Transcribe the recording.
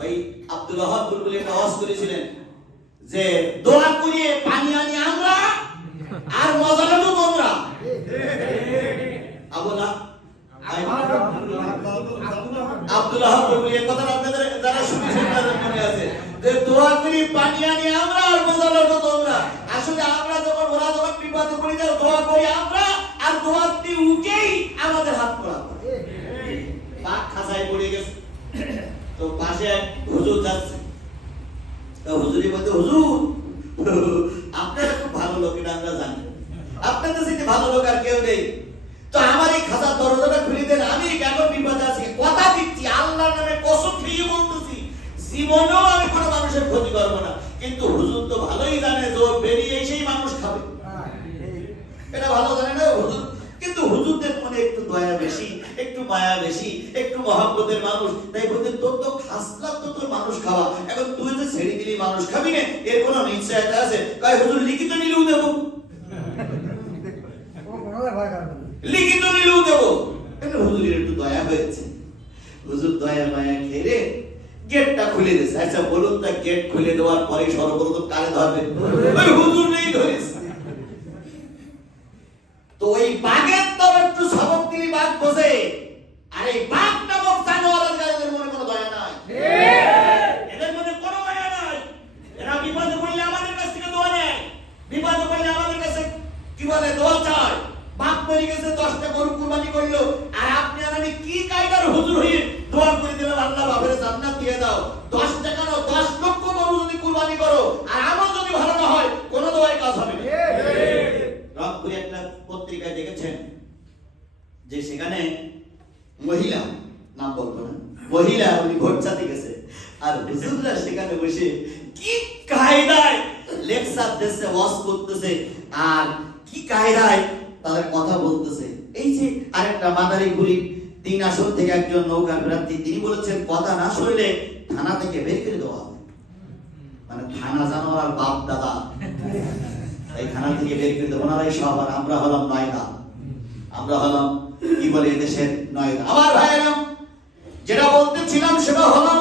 ওই আব্দুল ওয়াহাব বুলবুলি একটা করেছিলেন যে দোয়া করিয়ে পানি আনি আমরা আর মজা নেব তোমরা। আবু না আব্দুল ওয়াহাব বুলবুলি, এই কথাটা আপনাদের যারা শুনেছেন তাদের মনে আছে যে দোয়া করি পানি আনি আমরা আর মজা নেব তোমরা। আসলে আমরা যখন ওরা যখন বিপদে পড়ে যায়, দোয়া করি আমরা আর দোয়াটি উঠেই আমাদের হাত পড়া পাক খাসায় পড়ে গেছে। পাশে এক হুজুর যাচ্ছে। তো হুজুরি বলতে হুজুর আপনারা খুব ভালো লোক এটা আমরা জানি। আপনাদের সাথে ভালো লোক আর কেউ নেই। তো আমার এই খাসার দরজাটা খুলে দেন। আমি কেমন বিপদে আছি? কথা দিচ্ছি আল্লাহর নামে কসম খেয়ে বলতেছি জীবনেও আমি কোনো মানুষের ক্ষতি করব না। কিন্তু হুজুর তো ভালোই জানে যে বেরিয়ে এসেই মানুষ খাবে। এটা ভালো জানে না? হুজুর হুজুরদের মনে একটু দয়া বেশি একটু মায়া বেশি একটু মহাব্বতের মানুষ। তাই বলতে তোর তো খাসলা তো তোর মানুষ খাওয়া। এখন তুই যে ছেড়ে দিলি মানুষ খাবি না এর কোনো নিশ্চয়তা আছে? কয় হুজুর লিখিত নিলেও দেবো। লিখিত নিলেও দেবো। এটা হুজুরের একটু দয়া হয়েছে। হুজুর দয়া মায়া খেয়ে গেটটা খুলে দিয়েছে। আচ্ছা বলুন তা গেট খুলে দেওয়ার পরে সর্বপ্রথম কারে ধরবে? হুজুর নেই ধরেছে। তো ওই বাঘের তো একটু সবক দিলি বাঘ বোঝে আর এই বাঘ নামক জানোয়ারের গায়ের মনে কোনো দয়া নাই এদের মনে কোনো দয়া নাই এরা বিপদে পড়লে আমাদের কাছ থেকে দোয়া নেয় বিপদে পড়লে আমাদের কাছে কি দোয়া চায়। বাপ মরে গেছে, দশটা গরু কুরবানি করল। আর আপনি আর আমি কি কায়দার হুজুর হয়ে দোয়া করে দিলাম, আল্লাহ বাপের জান্নাত দিয়ে দাও। দশ টাকা নাও দশ লক্ষ গরু যদি কুরবানি করো, আর আমার যদি ভালো না হয়, কোনো দোয়ায় কাজ হবে না। রংপুরে একটা পত্রিকায় দেখেছেন যে সেখানে মহিলা, নাম বলব না, মহিলা উনি ভোট চাতে গেছে। আর হুজুররা সেখানে বসে কি কায়দায় লেকচার দিচ্ছে ওয়াজ করতেছে আর কি কায়দায় তাদের কথা বলতেছে। এই যে আরেকটা মাদারি গুলি তিন আসন থেকে একজন নৌকা প্রার্থী তিনি বলেছেন, কথা না শুনলে থানা থেকে বের করে দেওয়া হবে। মানে থানা জানোয়ার বাপ দাদা। এই থানা থেকে বের করে দেবো। ওনারাই সব আর আমরা হলাম নয়দা। আমরা হলাম, কি বলে এদেশের নয়দা? আমার ভাইয়েরা, যেটা বলতেছিলাম সেটা হলো